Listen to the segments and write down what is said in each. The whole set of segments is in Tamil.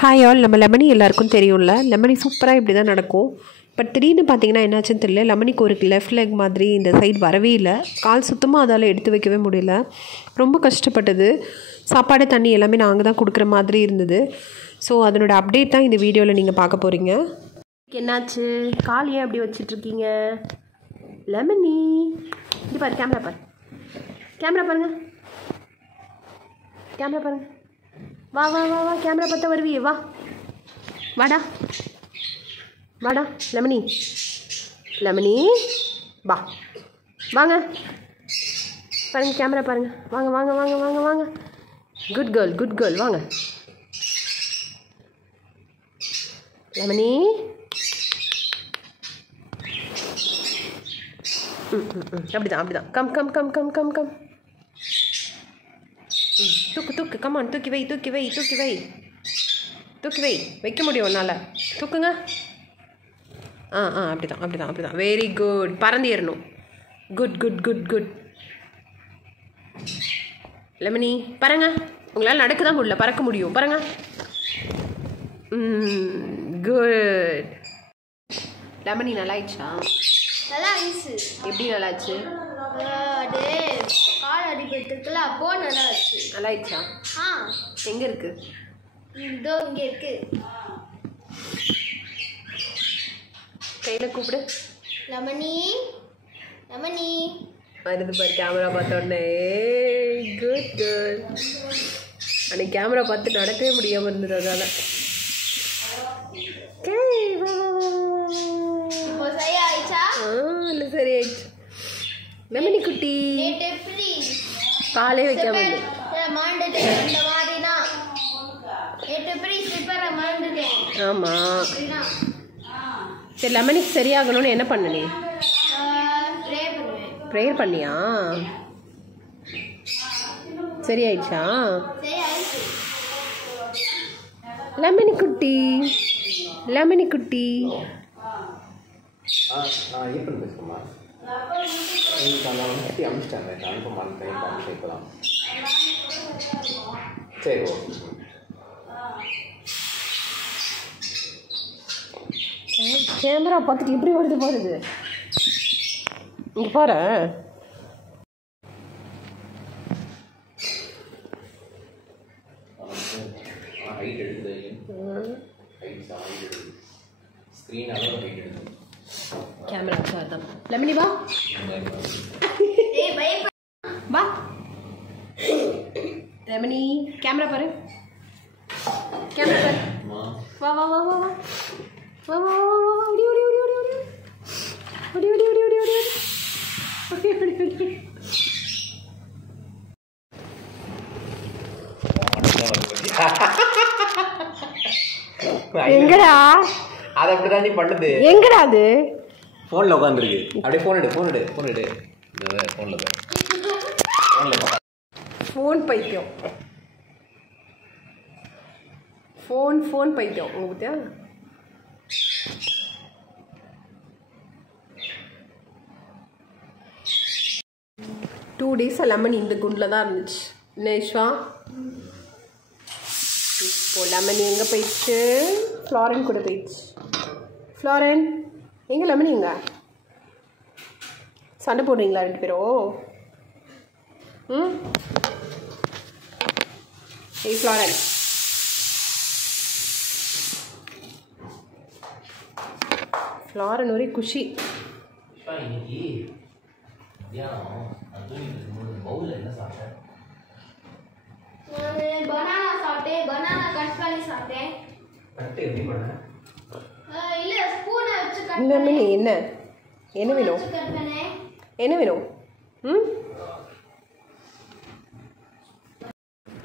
ஹாய் ஆல், நம்ம லெமனி எல்லாருக்கும் தெரியும்ல. லெமனி சூப்பராக இப்படி தான் நடக்கும். பட் திடீர்னு பார்த்தீங்கன்னா என்னாச்சுன்னு தெரியல, லெமனிக்கு ஒரு லெஃப்ட் லெக் மாதிரி இந்த சைடு வரவே இல்லை. கால் சுத்தமாக அதால் எடுத்து வைக்கவே முடியல. ரொம்ப கஷ்டப்பட்டது. சாப்பாடு தண்ணி எல்லாமே நாங்கள் தான் கொடுக்குற மாதிரி இருந்தது. ஸோ அதனோட அப்டேட் தான் இந்த வீடியோவில் நீங்கள் பார்க்க போகிறீங்க. என்னாச்சு, கால் ஏன் அப்படி வச்சிட்ருக்கீங்க லெமனி? இது பாரு, கேமரா பாரு, கேமரா பாருங்கள், கேமரா பாருங்கள். வா வா வா வா, கேமரா பார்த்தா வருவியே, வா வாடா வாடா லெமனி, லெமனி வா, வாங்க பாருங்கள், கேமரா பாருங்கள், வாங்க வாங்க வாங்க வாங்க வாங்க. குட் கேர்ள், குட் கேர்ள், வாங்க லெமனி. அப்படிதான் அப்படிதான், come come come come come come. தூக்கு தூக்கு, கமான், தூக்கி வை தூக்கி வை தூக்கி வை தூக்கி வை, வைக்க முடியும் உன்னால், தூக்குங்க. அப்படிதான் அப்படிதான் அப்படிதான், வெரி குட். பறந்து ஏறணும். Good good good good Lemony, பாருங்க, உங்களால் நடக்க தான் முடியல, பறக்க முடியும் பாருங்க. Good Lemony. நல்லாயிடுச்சா? நல்லா இருந்துச்சு. எப்படி நல்லாச்சு? கால் அடிபட்டுருக்குல்ல, அப்போ நல்லா இருந்துச்சு. நல்லாயிடுச்சா? எங்கே இருக்கு? இதோ இங்கே இருக்கு. கையில் கூப்பிடு. லெமனி லெமனி வருது பாரு, கேமரா பார்த்தோடனே. Good good. அன்னைக்கு கேமரா பார்த்து நடக்கவே முடியாமல் இருந்தது, அதால். இப்போ சரி ஆயிடுச்சா? இல்லை, சரி ஆயிடுச்சு. லெமனி குட்டி காலே வைக்காம ஆமாம். சரி, லெமனிக்கு சரியாகணும்னு என்ன பண்ண நீ? ப்ரேயர் பண்ணியா? சரி ஆயிடுச்சா? லெமனி குட்டி, லெமனி குட்டி. கேமரா பார்த்துட்டு எப்படி வருது பாருது, இங்கே பாரு. கேமரா தான். லெமனி வா வா லெமனி, கேமரா பாரு, கேமரா பாரு. வா வா வா வா வா வா வா வா. ஓடி ஓடி ஓடி ஓடி ஓடி ஓடி ஓடி ஓடி ஓடி ஓடி ஓடி ஓடி ஓடி. எங்கடா அது அப்படிதான் நீ பண்ணுது? எங்கடா அது? ஃபோனில் உட்காந்துருக்கு. அப்படியே ஃபோன் எடு, ஃபோன் எடு, ஃபோன் எடு. ஃபோனில் ஃபோன் பைத்தியம், ஃபோன் பைத்தியம் உங்க பத்தியா? டூ டேஸாக லெமன் இந்த குண்டில் தான் இருந்துச்சு. நேஷ்வா இப்போ லெமன் எங்கே போயிடுச்சு? ஃப்ளாரன் கூட போயிடுச்சு. ஃப்ளாரன் எங்கே? லெமன் எங்க? சண்டை போடுறீங்களா ரெண்டு பேரும்? ஏய் ஃப்ளாரன், ஃப்ளாரன் ஒரே குஷி. பனானா சாப்பிட்டேன், பனானா கட் பண்ணி சாப்பிட்டேன். இல்ல, ஸ்பூனை வச்சு கட் லெமனி என்ன என்ன வேணும்? என்ன வேணும்?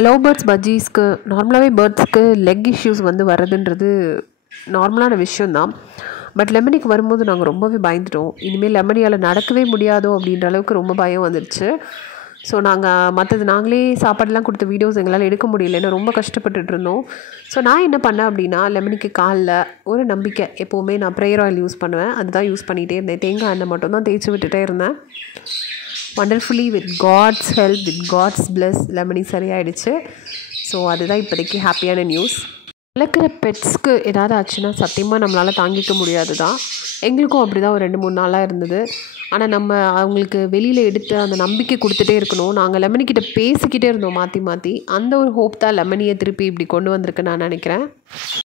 லவ் பேர்ட்ஸ் பஜ்ஜீஸ்க்கு நார்மலாகவே பேர்ட்ஸ்க்கு லெக் இஷ்யூஸ் வந்து வர்றதுன்றது நார்மலான விஷயந்தான். பட் லெமனிக்கு வரும்போது நாங்கள் ரொம்பவே பயந்துட்டோம். இனிமேல் லெமனியால் நடக்கவே முடியாதோ அப்படின்ற அளவுக்கு ரொம்ப பயம் வந்துடுச்சு. ஸோ நாங்கள் மற்றது நாங்களே சாப்பாடெலாம் கொடுத்த வீடியோஸ் எங்களால் எடுக்க முடியலன்னு ரொம்ப கஷ்டப்பட்டுட்டு இருந்தோம். ஸோ நான் என்ன பண்ணேன் அப்படின்னா, லெமனிக்கு காலில் ஒரு நம்பிக்கை, எப்போவுமே நான் ப்ரேயர் ஆயில் யூஸ் பண்ணுவேன், அதுதான் யூஸ் பண்ணிகிட்டே இருந்தேன். தேங்காய் எண்ணெய் மட்டும் தான் தேய்ச்சி விட்டுட்டே இருந்தேன். Wonderfully with God's help, with God's bless லெமனி சரியாயிடுச்சு. ஸோ அதுதான் இப்போதைக்கு ஹாப்பியான நியூஸ். வளர்க்குற பெட்ஸ்க்கு ஏதாவது ஆச்சுன்னா சத்தியமாக நம்மளால் தாங்கிக்க முடியாது தான். எங்களுக்கும் அப்படி தான் ஒரு 2-3 நாளாக இருந்தது. ஆனால் நம்ம அவங்களுக்கு வெளியில் எடுத்து அந்த நம்பிக்கை கொடுத்துட்டே இருக்கணும். நாங்கள் லெமனிக்கிட்ட பேசிக்கிட்டே இருந்தோம் மாற்றி மாற்றி. அந்த ஒரு ஹோப் தான் லெமனியை திருப்பி இப்படி கொண்டு வந்திருக்குன்னு நான் நினைக்கிறேன்.